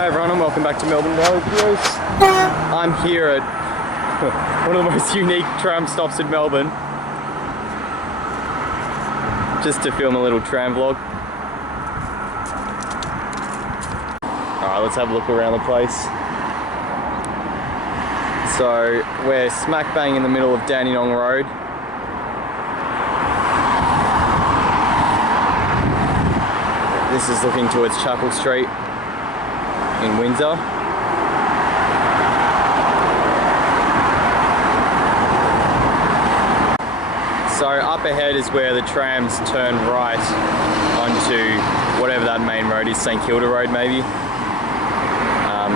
Hi everyone and welcome back to Melbourne Daily Videos. I'm here at one of the most unique tram stops in Melbourne, just to film a little tram vlog. Alright, let's have a look around the place. So we're smack bang in the middle of Dandenong Road. This is looking towards Chapel Street in Windsor. So up ahead is where the trams turn right onto whatever that main road is, St Kilda Road maybe.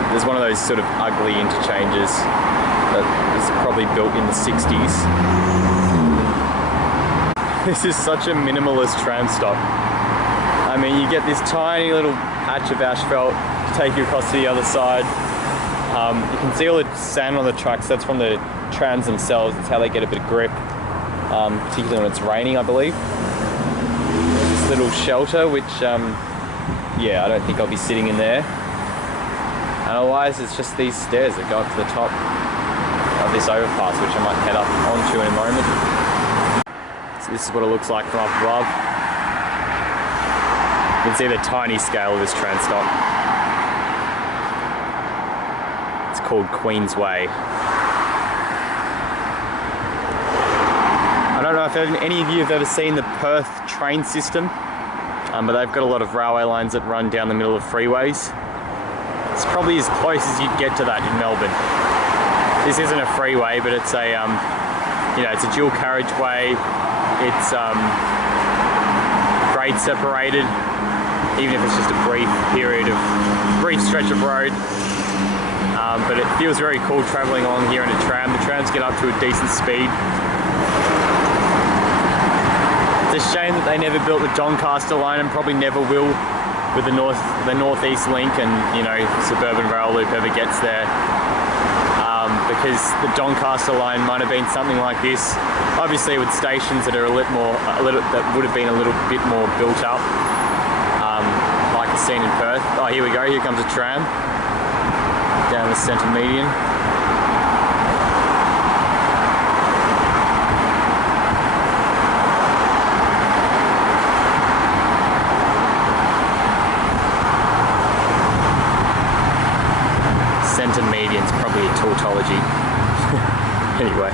There's one of those sort of ugly interchanges that was probably built in the 60s. This is such a minimalist tram stop. I mean, you get this tiny little patch of asphalt to take you across to the other side. You can see all the sand on the tracks. That's from the trams themselves. It's how they get a bit of grip, particularly when it's raining, I believe. There's this little shelter, which, yeah, I don't think I'll be sitting in there. And otherwise, it's just these stairs that go up to the top of this overpass, which I might head up onto in a moment. So this is what it looks like from up above. You can see the tiny scale of this tram stop. It's called Queensway. I don't know if any of you have ever seen the Perth train system, but they've got a lot of railway lines that run down the middle of freeways. It's probably as close as you'd get to that in Melbourne. This isn't a freeway, but it's a, it's a dual carriageway. It's grade separated, even if it's just a brief stretch of road. But it feels very cool travelling along here in a tram. The trams get up to a decent speed. It's a shame that they never built the Doncaster line and probably never will with the Northeast Link and, Suburban Rail Loop ever gets there. Because the Doncaster line might have been something like this. Obviously with stations that are that would have been a little bit more built up. Like a scene in Perth. Oh, here we go, here comes a tram down the centre median. Centre median's probably a tautology. Anyway.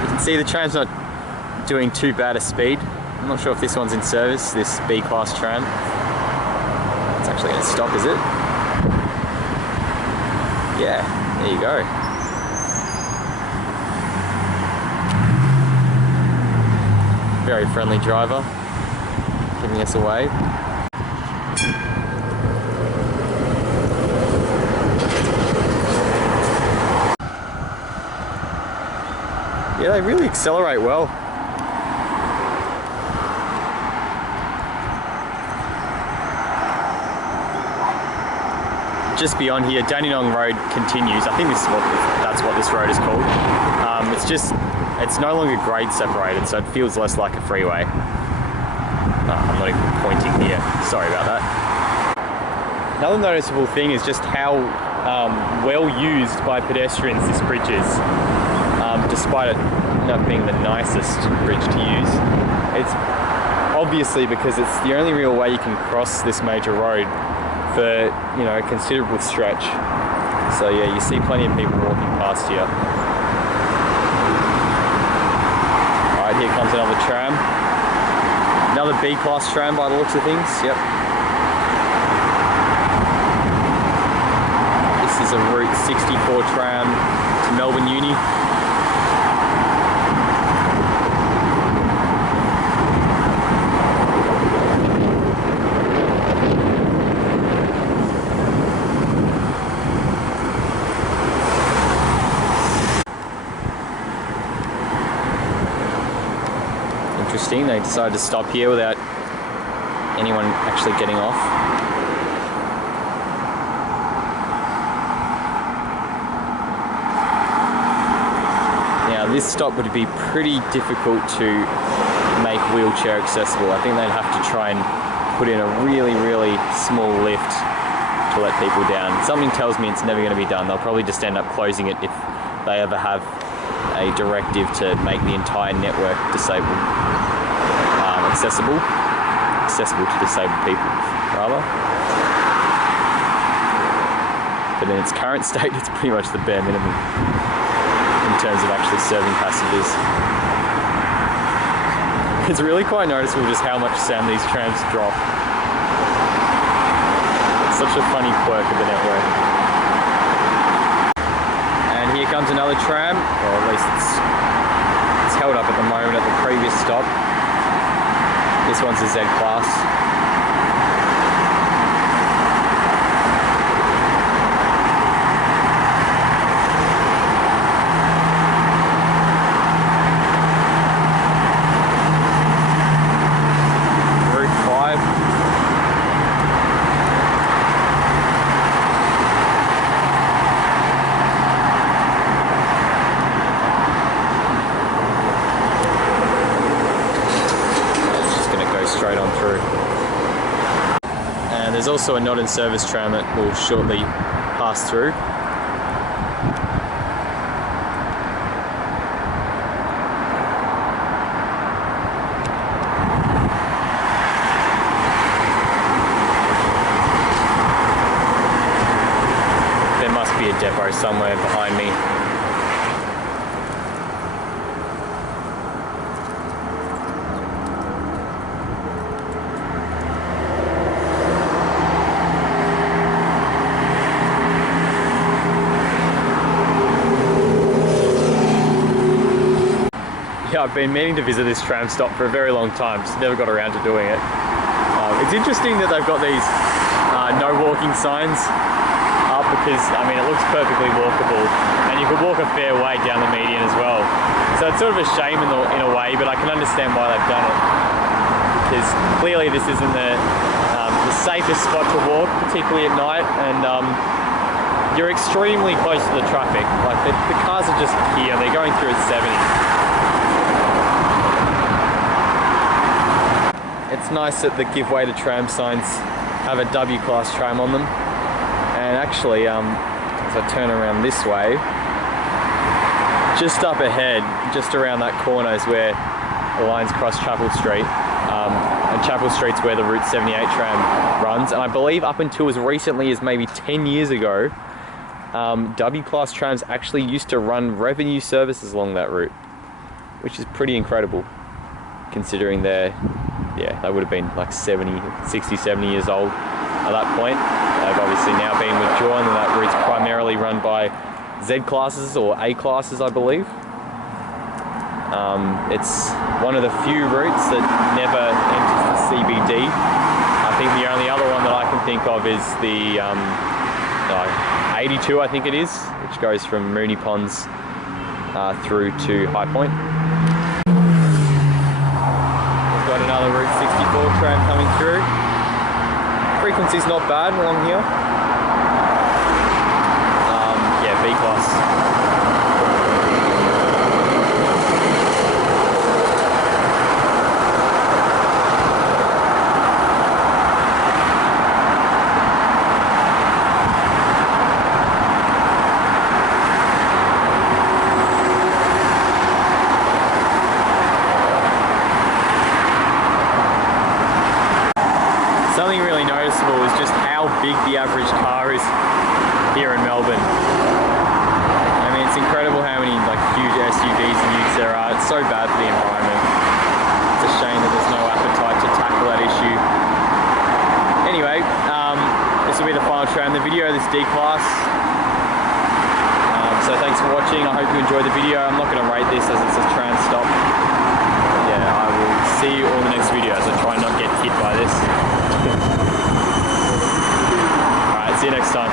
You can see the tram's not doing too bad a speed. I'm not sure if this one's in service, this B-class tram. It's actually going to stop, is it? Yeah, there you go. Very friendly driver, giving us a wave. Yeah, they really accelerate well. Just beyond here, Dandenong Road continues. I think that's what this road is called. It's no longer grade separated, so it feels less like a freeway. I'm not even pointing here. Sorry about that. Another noticeable thing is just how well used by pedestrians this bridge is. Despite it not being the nicest bridge to use. It's obviously because it's the only real way you can cross this major road for, a considerable stretch. So yeah, you see plenty of people walking past here. Alright, here comes another tram. Another B-class tram by the looks of things, yep. This is a Route 64 tram to Melbourne Uni. Interesting, they decided to stop here without anyone actually getting off. Now this stop would be pretty difficult to make wheelchair accessible. I think they'd have to try and put in a really, really small lift to let people down. Something tells me it's never going to be done. They'll probably just end up closing it if they ever have a directive to make the entire network disabled, accessible to disabled people, rather. But in its current state, it's pretty much the bare minimum in terms of actually serving passengers. It's really quite noticeable just how much sound these trams drop. It's such a funny quirk of the network. And here comes another tram, or at least it's held up at the moment at the previous stop. This one's a Z class. Straight on through. And there's also a not in service tram that will shortly pass through. There must be a depot somewhere behind me. Yeah, I've been meaning to visit this tram stop for a very long time, just never got around to doing it. It's interesting that they've got these no walking signs up because, I mean, it looks perfectly walkable and you could walk a fair way down the median as well. So it's sort of a shame in a way, but I can understand why they've done it. Because clearly this isn't the safest spot to walk, particularly at night, and you're extremely close to the traffic. Like the cars are just here, they're going through at 70. It's nice that the give way to tram signs have a W class tram on them. And actually, as I turn around this way, just up ahead, just around that corner is where the lines cross Chapel Street. And Chapel Street's where the Route 78 tram runs. And I believe up until as recently as maybe 10 years ago, W class trams actually used to run revenue services along that route, which is pretty incredible considering they would have been like 60, 70 years old at that point. They've obviously now been withdrawn and that route's primarily run by Z classes or A classes, I believe. It's one of the few routes that never enters the CBD. I think the only other one that I can think of is the 82, I think it is, which goes from Moonee Ponds through to High Point. Got another Route 64 tram coming through. Frequency's not bad along here. Yeah, B class. Something really noticeable is just how big the average car is here in Melbourne. I mean, it's incredible how many like huge SUVs and utes there are. It's so bad for the environment. It's a shame that there's no appetite to tackle that issue. Anyway, this will be the final tram in the video, this D class. So thanks for watching. I hope you enjoyed the video. I'm not going to rate this as it's a tram stop. Yeah, I will see you all in the next video as I try not to get hit by this. Alright, see you next time.